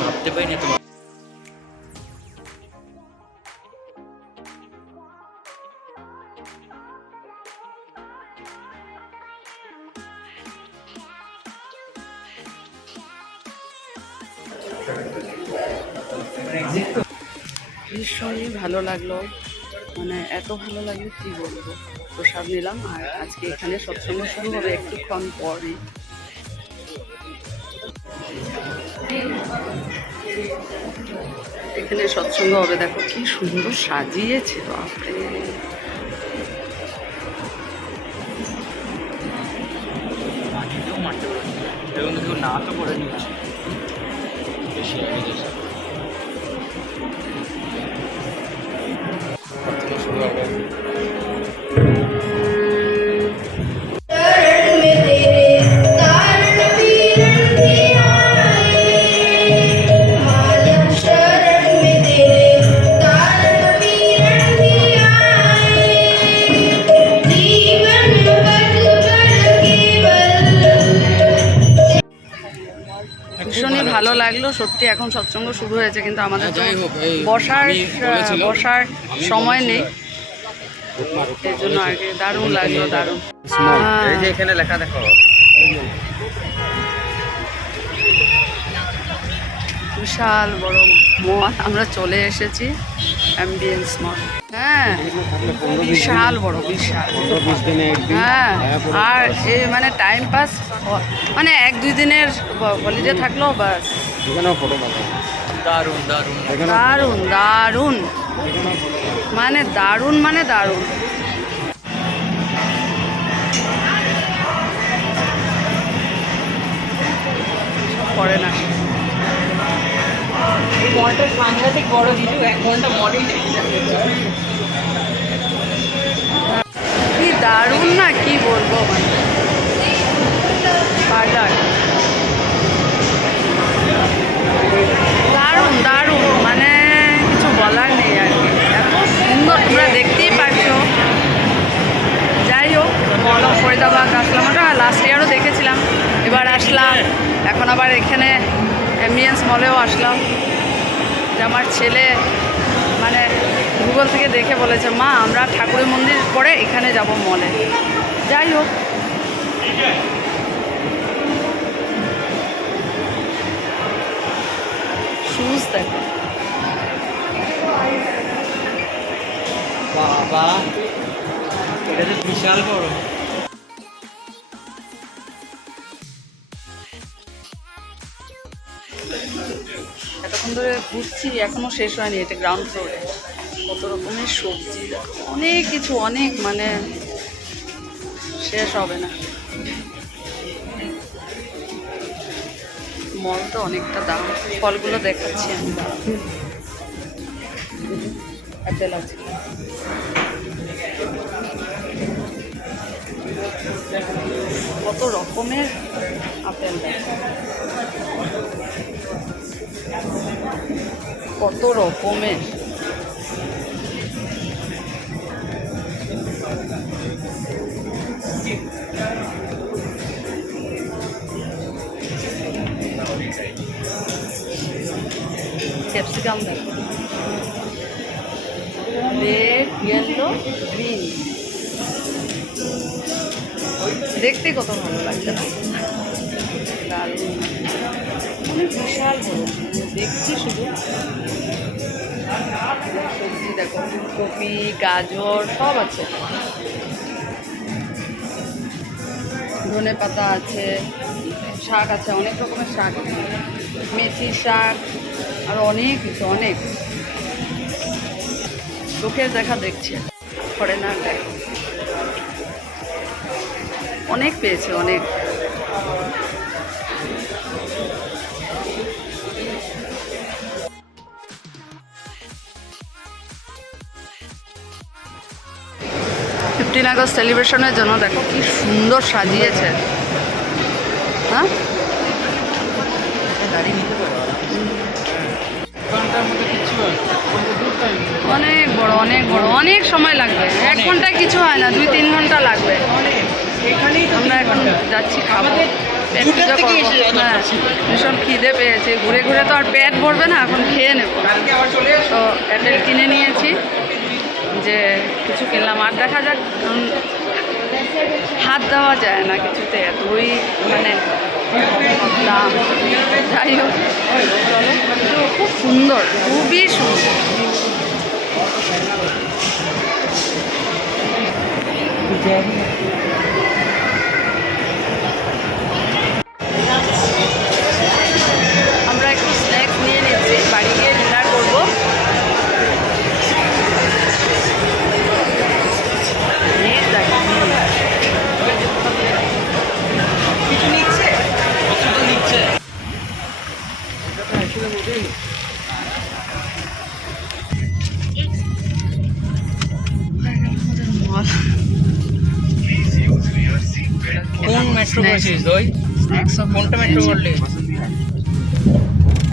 ভাবতে পারিনি তোমার। ভীষণই ভালো লাগলো, মানে এত ভালো লাগলো কি বলবো। প্রসাদ নিলাম আর আজকে এখানে সৎসঙ্গ শুরু হবে একটুক্ষণ পরে। এখানে সৎসঙ্গ হবে, দেখো কি সুন্দর সাজিয়েছে, বাপরে। না তো করে নিচ্ছি বেশি শুরু হবে। ভীষণই ভালো লাগলো সত্যি। এখন সৎসঙ্গ শুরু হয়েছে কিন্তু আমাদের তো বসার সময় নেই, এই জন্য আর কি। দারুণ লাগলো, দারুণ। এই যে এখানে লেখা দেখো, বিশাল বড় মল। আমরা চলে এসেছি অ্যাম্বিয়েন্স মল। হ্যাঁ, বিশাল বড়, বিশাল। হ্যাঁ, আর এ মানে টাইম পাস, মানে 1-2 দিনের হলিডে থাকলো বাস। দারুণ দারুণ দারুণ দারুণ, মানে দারুণ, মানে দারুণ। পরে না মলটা সাংঘাতিক বড় কিছু, 1 ঘন্টা মলেই লেগে যাবে। কি দারুণ না, কি বলবো, মানে পার্লার দারুণ দারুণ, মানে কিছু বলার নেই আর কি। এত সুন্দর, তোমরা দেখতেই পাচ্ছো। যাই হোক, মল অফ ফরিদাবাদ আসলাম, ওটা লাস্ট ইয়ারও দেখেছিলাম, এবার আসলাম। এখন আবার এখানে অ্যাম্বিয়েন্স মলেও আসলাম। যে আমার ছেলে মানে গুগল থেকে দেখে বলেছে, মা আমরা ঠাকুরের মন্দির পরে এখানে যাব মলে। যাই হোক, শুজ দেখো, বাবা এটা তো বিশাল বড়। এতক্ষণ ধরে ঘুরছি, এখনো শেষ হয়নি। এটা গ্রাউন্ড ফ্লোরে, কত রকমের সবজি, অনেক কিছু, অনেক, মানে শেষ হবে না। মল তো অনেকটা দাম। ফলগুলো দেখাচ্ছি আমি, অ্যাপেল আছে, কত রকমের আপেল, কত রকমের। ক্যাপসিকাম দেখো, রেড, ইয়েলো, গ্রিন, দেখতে কত ভালো লাগছে না? দারুণ, অনেক বিশাল বড়, দেখছি শুধু। সবজি দেখো, ফুলকপি, গাজর সব আছে, ধনে পাতা আছে, শাক আছে, অনেক রকমের শাক আছে, মেথি শাক, আর অনেক কিছু, অনেক। চোখের দেখা দেখছে, ফরেনার দেখো, অনেক পেয়েছে, অনেক। আগস্ট সেলিব্রেশনের জন্য দেখো কি সুন্দর সাজিয়েছে। হ্যাঁ, অনেক বড়, অনেক বড়, অনেক সময় লাগবে, 1 ঘন্টায় কিছু হয় না, 2-3 ঘন্টা লাগবে। আমরা এখন যাচ্ছি খাবো, পেট পূজা করবো। হ্যাঁ, ভীষণ খিদে পেয়েছে, ঘুরে ঘুরে তো আর পেট ভরবে না, এখন খেয়ে নেবো। তো অ্যাপেল কিনে নিয়েছি, যে কিছু কিনলাম, আর দেখা যাক। হাত দেওয়া যায় না কিছুতে, এতই মানে দাম। যাই হোক, চলো, কিন্তু খুব সুন্দর, খুবই সুন্দর। আমরা একটু স্ন্যাক্স নিয়ে নিচ্ছি, বাড়ি গিয়ে ডিনার করবো। কিছু নিচ্ছে? কোন মেট্রো করেছিস দই? কোনটা মেট্রো করলি?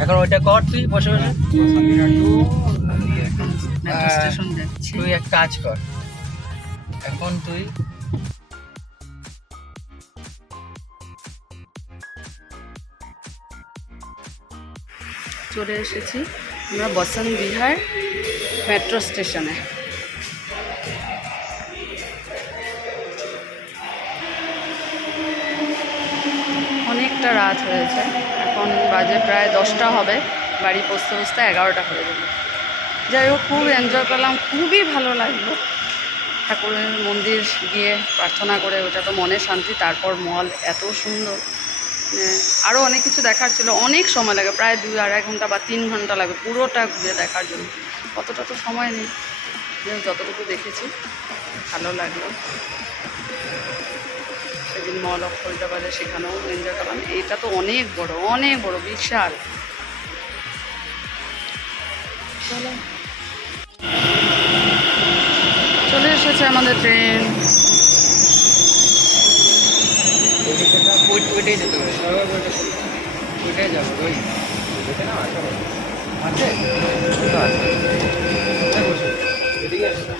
এখন ওইটা কর, তুই বসে বসে। স্টেশন যাচ্ছি। তুই এক কাজ কর, এখন তুই চলে এসেছি আমরা বসন্ত বিহার মেট্রো স্টেশনে। অনেকটা রাত হয়েছে, এখন বাজে প্রায় 10টা হবে, বাড়ি পৌঁছতে পৌঁছতে 11টা হয়ে যাবে। যাই হোক, খুব এনজয় করলাম, খুবই ভালো লাগলো। ঠাকুরের মন্দির গিয়ে প্রার্থনা করে, ওটা তো মনে শান্তি। তারপর মল এত সুন্দর, আরও অনেক কিছু দেখার ছিল, অনেক সময় লাগে, প্রায় 2-2.5 ঘন্টা বা 3 ঘন্টা লাগে পুরোটা ঘুরে দেখার জন্য। অতটা তো সময় নেই, যতটুকু দেখেছি ভালো লাগলো। সেদিন মল অফ ফরিদাবাদে, সেখানেও এনজয় করলাম। এইটা তো অনেক বড়, অনেক বড়, বিশাল। চলে এসেছে আমাদের ট্রেন। ওইটাই যেতে হবে, ওইটাই যাবো। ওই আছে,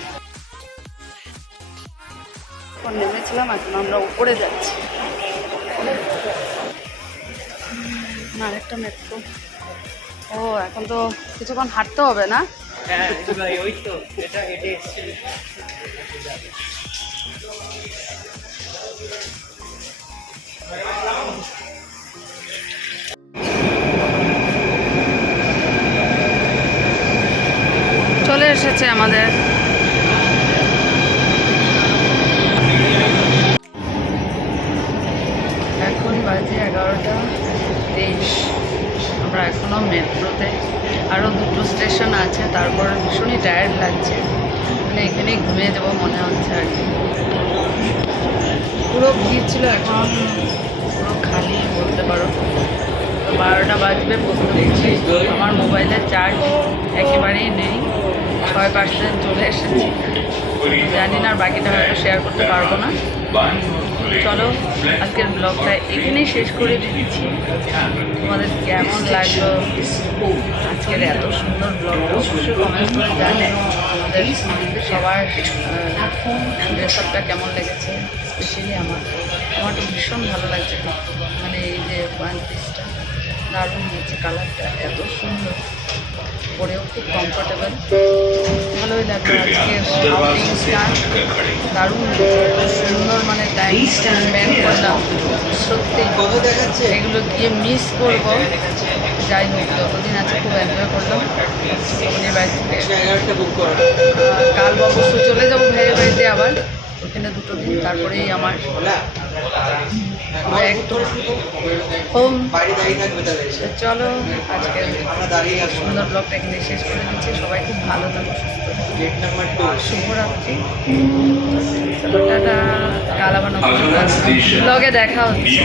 এখন নেমেছিলাম, এখন আমরা উপরে যাচ্ছি। আরেকটা মেট্রো। ও, এখন তো কিছুক্ষণ হাঁটতে হবে না? হ্যাঁ ওই তো, এটা হেঁটে এসেছিল। চলে এসেছে আমাদের এখন বাজে 11:23। আমরা এখনও মেট্রোতে, আরও 2টো স্টেশন আছে, তারপর ভীষণই টায়ার্ড লাগছে, মানে এখানেই ঘুমিয়ে যাবো মনে হচ্ছে আর কি। পুরো ভিড় ছিল, এখন পুরো খালি বলতে পারো। 12টা বাজবে, বসতে দেখছি আমার মোবাইলের চার্জ একেবারেই নেই, 6% চলে এসেছি। জানি না, আর বাকিটা হয়তো শেয়ার করতে পারবো না। চলো, আজকের ব্লগটা এখানেই শেষ করে দিচ্ছি। তোমাদের কেমন লাগলো আজকের এত সুন্দর ব্লগটা অবশ্যই কমেন্ট করে জানেন। আমাদের সবার ড্রেসআপটা কেমন লেগেছে, স্পেশালি আমার তো ভীষণ ভালো লাগছে। মানে এই যে ওয়ান পিসটা দারুণ হয়েছে, কালারটা এত সুন্দর, পরেও খুব কমফোর্টেবল, ভালোই লাগলো। আজকের আউটিংটা দারুণ সুন্দর, মানে টাইম স্পেন্ড করলাম সত্যি, এগুলো গিয়ে মিস করবো। যাই হোক, যতদিন আছে খুব এনজয় করলাম। বোনের বাড়ি থেকে কাল বা পরশু চলে যাবো ভাইয়ের বাড়িতে, আবার ওখানে 2টো দিন, তারপরেই আমার হোম। চলো, আজকে সুন্দর ব্লগটা এখানে শেষ করে দিচ্ছি। সবাই খুব ভালো থাকো, সুস্থ থাকো, শুভরাত্রি। চলো, টাটা। কাল আবার নতুন ব্লগে দেখা হচ্ছে।